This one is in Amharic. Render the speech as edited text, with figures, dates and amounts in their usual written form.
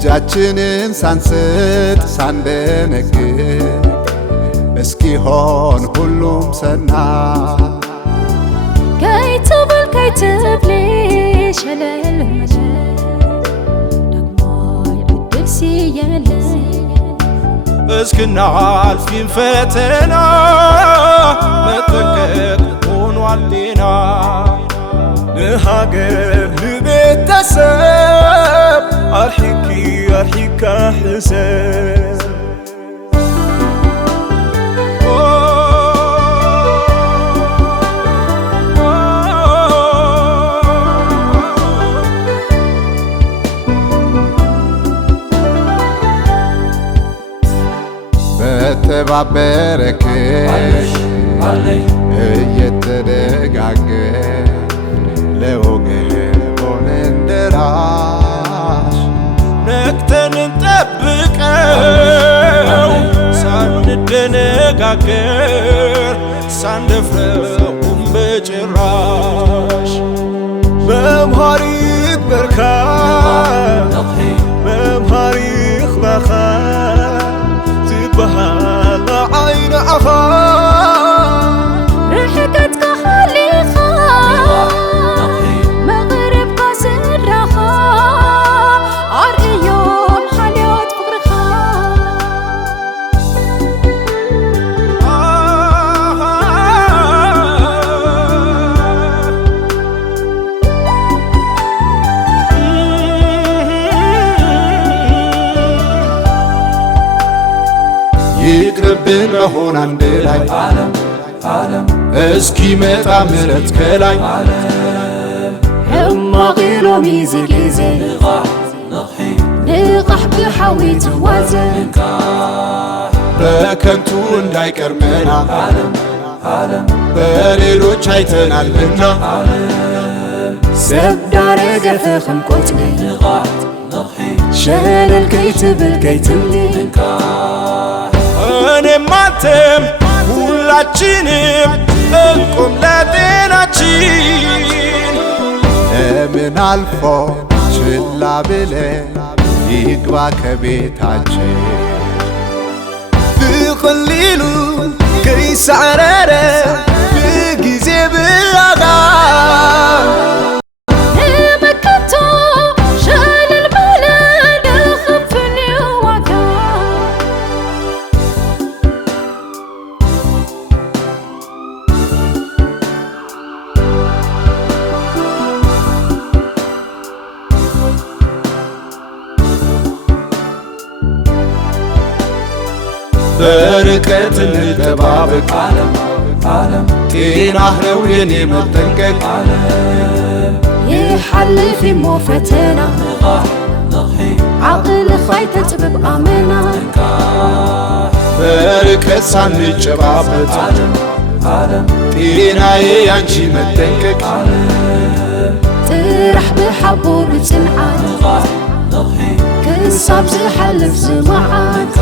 እጃችንን ሳንስጥ ሳንደነግጥ እስኪሆን ሁሉም ሰና ከይትብል ከይትብሊ ሸለል ደግሞ ይዕድል ሲየለ እስክናልፍ ፈተና መጠንቀቅ ሆኗል ጤና ለሀገር ለቤተሰብ አርሒካ ሕሰብ በተባበረ ክንድ እየተደጋገፍን ለወገን ሆነን ደራሽ ነቅተን እንጠብቀው ሳንደነጋገር ሳንደፍረውም በጭራሽ በምሃሪክ በርካ በምሃሪክ ባኻ ዝበሃል ዓይነ ዓኻ ርሕቀትካ ሓሊኻ መቕረብካ ስድራኻ ኣርእዮም ሓልዮት ፍቕርኻ ይቅርብን መሆን አንድ ላይ እስኪመጣ ምሕረት ከላይ ሕማቕ ሎሚ ጊዜ ንቓሕ ብሓዊ ትዋዘ በከንቱ እንዳይቀር መና በሌሎች አይተናልና ሰብ ዳረገ ፍኽም ቆትሊ ሸለል ከይትብል ከይትምሊ እኔም አንተም ሁላችንም እንቁም ለጤናችን ለምን አልፎ ችላ ብለን ይግባ ከቤታችን ብቐሊሉ ከይሰዓረረ ብጊዜ ብኣጋ ንመከቶ ሸለል በለ ንኽፍል ዋጋ በርቀት እንጠባበቅ ጤናህ ነው የኔ መጠንቀቅ ይሓልፍ እሞ ፈተና ዓቕልኻ ይተጥብብ ኣመና በርቀት ሳንጨባበጥ ጤናዬ ያንቺ መጠንቀቅ ጥራሕ ብሓቦ ብፅንዓት ክሳብ ዝሓልፍ ዝመዓት